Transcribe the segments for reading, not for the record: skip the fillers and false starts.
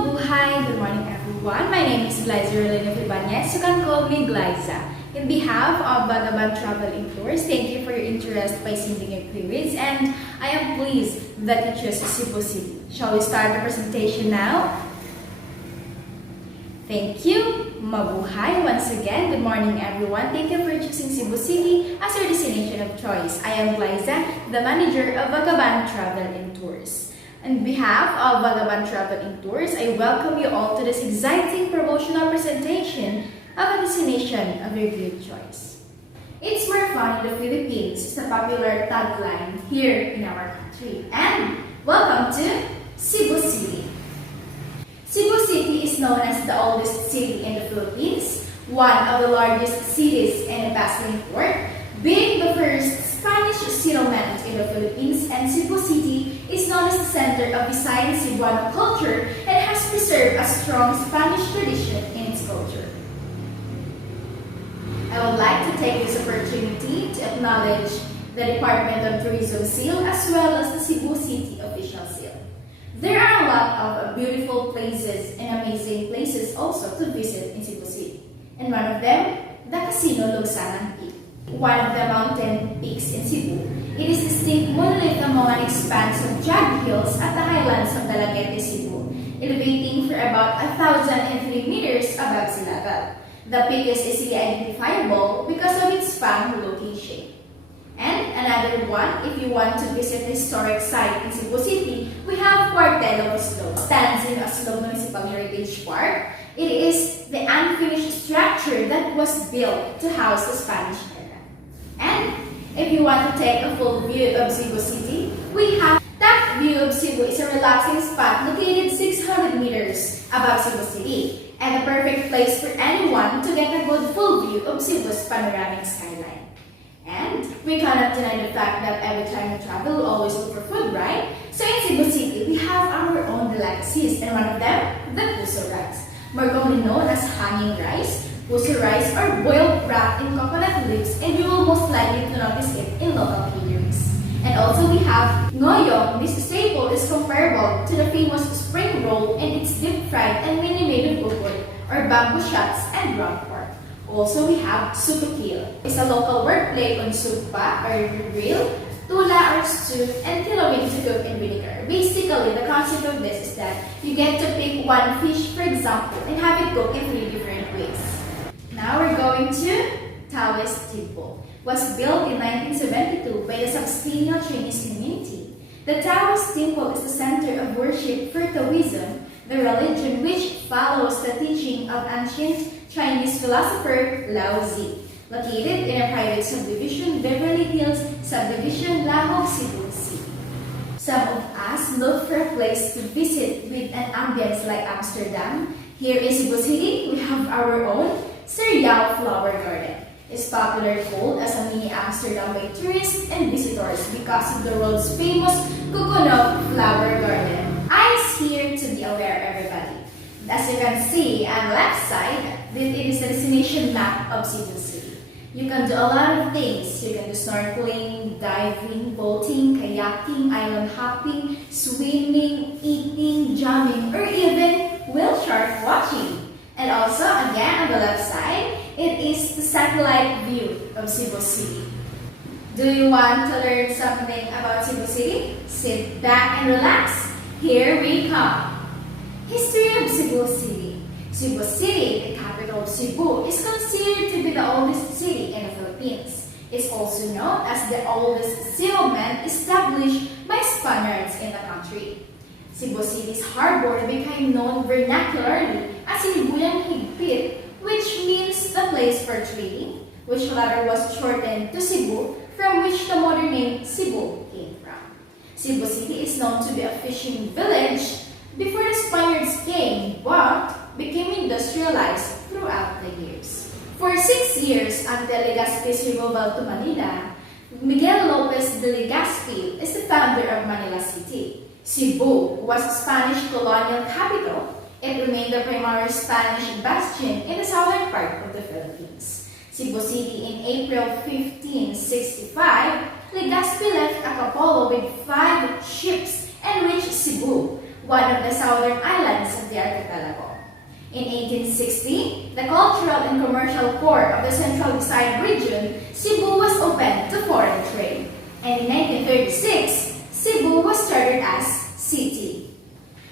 Mabuhay! Good morning everyone. My name is Glaizareel Lynn F. Ibañez. You can call me Glaiza. In behalf of Vagabond Travel and Tours, thank you for your interest by sending your queries, and I am pleased that you chose Cebu City. Shall we start the presentation now? Thank you. Mabuhay once again. Good morning everyone. Thank you for choosing Cebu City as your destination of choice. I am Glaiza, the manager of Vagabond Travel and Tours. On behalf of Vagabond Travel and Tours, I welcome you all to this exciting promotional presentation of a destination of your great choice. It's more fun in the Philippines is the popular tagline here in our country. And welcome to Cebu City. Cebu City is known as the oldest city in the Philippines, one of the largest cities in a bustling port, being the first Spanish settlement in the Philippines, and Cebu City is known as the center of Visayan Cebuano culture and has preserved a strong Spanish tradition in its culture. I would like to take this opportunity to acknowledge the Department of Tourism seal as well as the Cebu City official seal. There are a lot of beautiful places and amazing places also to visit in Cebu City, and one of them, the Casino Lugsanan Peak. One of the mountain peaks in Cebu. It is distinct monolith among an expanse of jagged hills at the highlands of Dalagete, Cebu, elevating for about 1,003 meters above sea level. The peak is easily identifiable because of its fan-looking shape. And another one, if you want to visit the historic site in Cebu City, we have Cuartel of Islog. Stands in Islog Municipal Heritage Park. It is the unfinished structure that was built to house the Spanish era. And if you want to take a full view of Cebu City, we have Top View of Cebu is a relaxing spot located 600 meters above Cebu City and a perfect place for anyone to get a good full view of Cebu's panoramic skyline. And we cannot deny the fact that every time we travel, we always look for food, right? So in Cebu City, we have our own delicacies, and one of them, the puso rice, more commonly known as hanging rice. Puso rice are boiled wrapped in coconut leaves, and you will most likely to notice it in local caterings. And also we have ngoyong. This staple is comparable to the famous spring roll, and it's deep fried and mainly made of ugot or bamboo shoots and ground pork. Also we have sutukil. It's a local wordplay on sugpa or grill, tula or stew, and tilawin to cook in vinegar. Basically, the concept of this is that you get to pick one fish, for example, and have it cooked in 3 different ways. Now we're going to Taoist Temple. Was built in 1972 by the substantial Chinese community. The Taoist Temple is the center of worship for Taoism, the religion which follows the teaching of ancient Chinese philosopher Lao Tzu. Located in a private subdivision, Beverly Hills Subdivision, Lahog, Cebu City. Some of us look for a place to visit with an ambience like Amsterdam. Here in Cebu City, we have our own Serial Flower Garden. It's popularly called as a mini Amsterdam by tourists and visitors because of the world's famous coconut flower garden. Eyes here to be aware, everybody. As you can see on the left side, it is the destination map of Cebu City. You can do a lot of things. You can do snorkeling, diving, boating, kayaking, island hopping, swimming, eating, jamming, or even whale shark watching. And also, again, on the left side, it is the satellite view of Cebu City. Do you want to learn something about Cebu City? Sit back and relax. Here we come. History of Cebu City. Cebu City, the capital of Cebu, is considered to be the oldest city in the Philippines. It's also known as the oldest settlement established by Spaniards in the country. Cebu City's harbor became known vernacularly as Silibuyang Higpit, which means the place for trading, which latter was shortened to Cebu, from which the modern name Cebu came from. Cebu City is known to be a fishing village before the Spaniards came, but became industrialized throughout the years. For 6 years until Legazpi's removal to Manila, Miguel Lopez de Legazpi is the founder of Manila City. Cebu was Spanish colonial capital. It remained the primary Spanish bastion in the southern part of the Philippines. Cebu City in April 1565, Legazpi left Acapulco with 5 ships and reached Cebu, one of the southern islands of the archipelago. In 1860, the cultural and commercial core of the Central Visayas region, Cebu was opened to foreign trade. And in 1936, Cebu was chartered as city.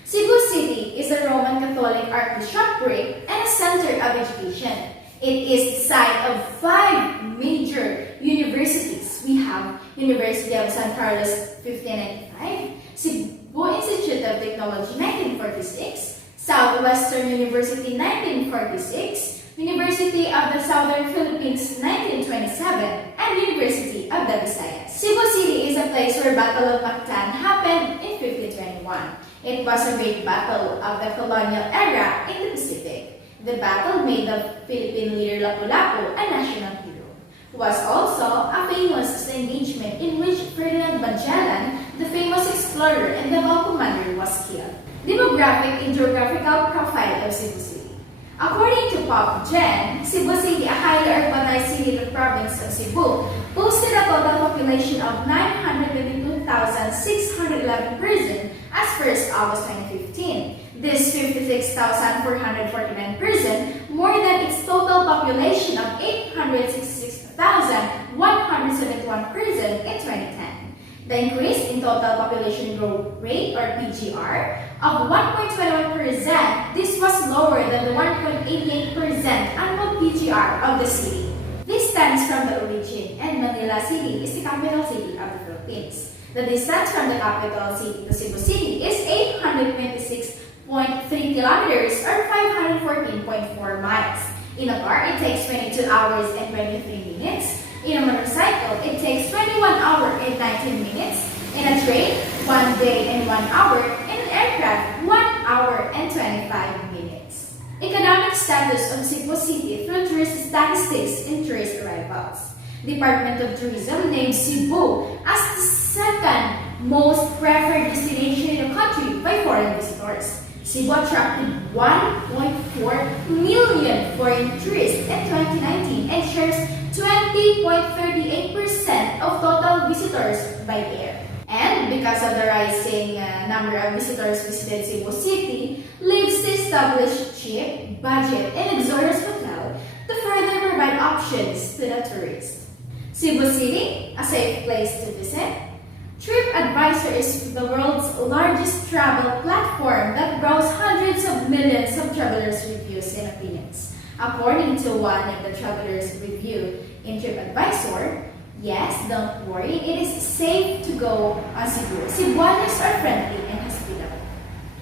Cebu City is a Roman Catholic archbishopric and a center of education. It is the site of 5 major universities. We have University of San Carlos 1595, Cebu Institute of Technology 1946, Southwestern University 1946, University of the Southern Philippines 1927, and University of the Visayas. Cebu City is a place where Battle of Mactan happened in 1521. It was a great battle of the colonial era in the Pacific. The battle made the Philippine leader Lapu-Lapu a national hero. It was also a famous engagement in which Ferdinand Magellan, the famous explorer and naval commander, was killed. Demographic and geographical profile of Cebu City. According to Pop Gen, Cebu City, a highly urbanized city in the province of Cebu, boasted a total population of 922,611 persons as 1st August 2015. This 56,449 persons, more than its total population of 866,171 persons in 2010. The increase in total population growth rate, or PGR, of 1.21%, this was lower than the 1.88% annual PGR of the city. This stems from the origin, and Manila City is the capital city of the Philippines. The distance from the capital city to Cebu City is 826.3 kilometers or 514.4 miles. In a car, it takes 22 hours and 23 minutes. In a motorcycle, it takes 21 hours and 19 minutes. In a train, 1 day and 1 hour. In an aircraft, 1 hour and 25 minutes. Economic status of Cebu City through tourist statistics and tourist arrivals. Department of Tourism named Cebu as the second most preferred destination in the country by foreign visitors. Cebu attracted 1.4 million foreign tourists in 2019 and shares 20.38% of total visitors by air. And because of the rising number of visitors visited Cebu City, leads to establish cheap, budget, and luxurious hotel to further provide options to the tourists. Cebu City, a safe place to visit. TripAdvisor is the world's largest travel platform that browses hundreds of millions of travelers' reviews and opinions. According to one of the travelers' review in TripAdvisor, yes, don't worry, it is safe to go on Cebu. Cebuanos are friendly and hospitable.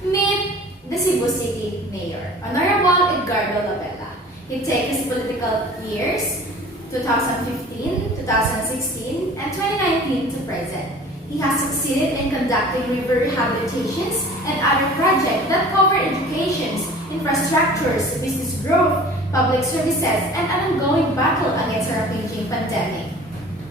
Meet the Cebu City Mayor, Honorable Edgardo Labella. He takes his political years 2015, 2016, and 2019 to present. He has succeeded in conducting river rehabilitations and other projects that cover education, infrastructures, business growth, public services, and an ongoing battle against our raging pandemic.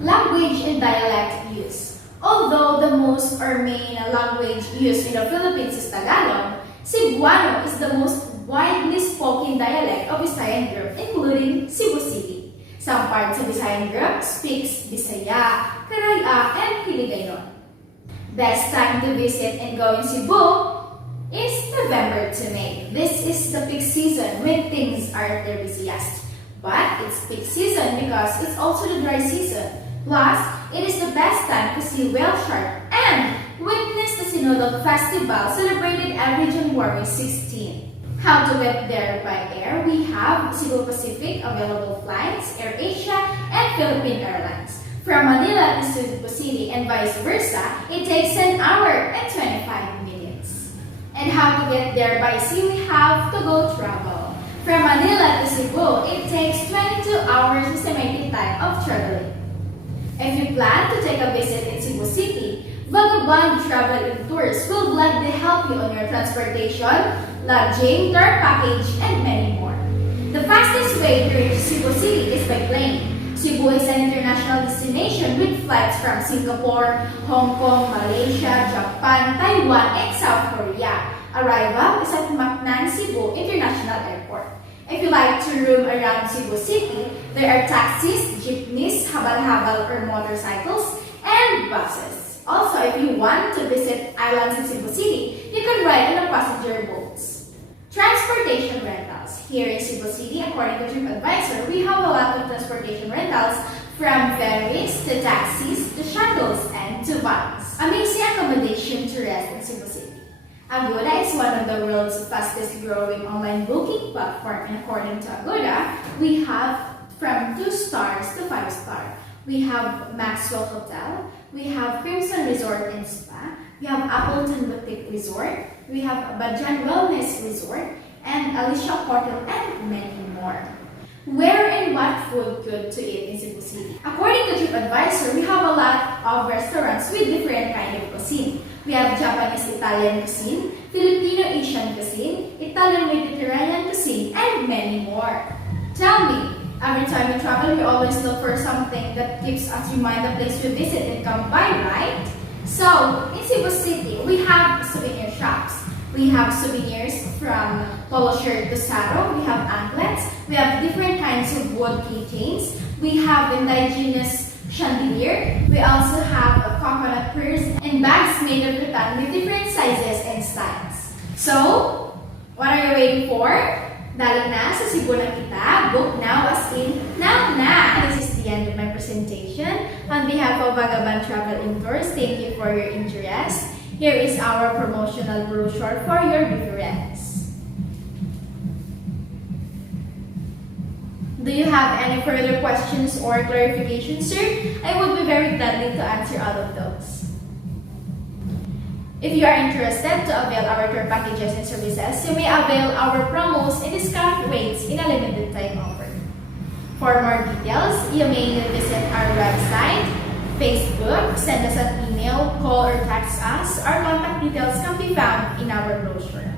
Language and dialect use. Although the most or main language used in the Philippines is Tagalog, Cebuano is the most widely spoken dialect of Visayan group, including Cebu City. Some parts of Visayan group speaks Bisaya, Karaya, and Hiligaynon. Best time to visit and go in Cebu is November to May. This is the peak season when things are at their busiest. But it's peak season because it's also the dry season. Plus, it is the best time to see whale shark and witness the Sinulog Festival celebrated every January 16. How to get there by air? We have Cebu Pacific available flights, AirAsia, and Philippine Airlines. From Manila to Cebu City and vice versa, it takes 1 hour and 25 minutes. And how to get there by sea? We have to go travel. From Manila to Cebu, it takes 22 hours estimated time of traveling. If you plan to take a visit in Cebu City, Vagabond Travel and Tours will gladly help you on your transportation, lodging, tour package, and many more. The fastest way to reach Cebu City is by plane. Cebu is an international destination with flights from Singapore, Hong Kong, Malaysia, Japan, Taiwan, and South Korea. Arrival is at Mactan Cebu International Airport. If you like to roam around Cebu City, there are taxis, jeepneys, habal-habal or motorcycles, and buses. Also, if you want to visit islands in Cebu City, you can ride on a passenger boats. Transportation rentals. Here in Cebu City, according to TripAdvisor, we have a lot of transportation rentals from ferries to taxis to shuttles and to vans. Amazing accommodation to rest in Cebu City. Agoda is one of the world's fastest growing online booking platform, and according to Agoda, we have from 2 stars to 5 star. We have Maxwell Hotel, we have Crimson Resort and Spa, we have Appleton Boutique Resort, we have Bajan Wellness Resort, and Alicia Hotel, and many more. Where and what food good to eat in Cebu City? According to TripAdvisor, we have a lot of restaurants with different kind of cuisine. We have Japanese Italian cuisine, Filipino Asian cuisine, Italian Mediterranean cuisine, and many more. Tell me, every time we travel, we always look for something that keeps us remind the place we visit and come by, right? So, in Cebu City, we have souvenir shops. We have souvenirs from polo shirt to saro. We have anklets. We have different kinds of wood keychains. We have indigenous chandelier. We also have coconut purse and bags made of rattan with different sizes and styles. So, what are you waiting for? Dali na sa Cebu na kita. Book now as in now na. This is the end of my presentation. On behalf of Vagabond Travel and Tours, thank you for your interest. Here is our promotional brochure for your reference. Do you have any further questions or clarifications, sir? I would be very glad to answer all of those. If you are interested to avail our tour packages and services, you may avail our promos and discount rates in a limited time offer. For more details, you may visit our website, Facebook, send us an email, call or text us. Our contact details can be found in our brochure.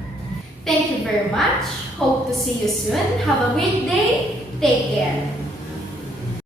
Thank you very much. Hope to see you soon. Have a great day. Take care.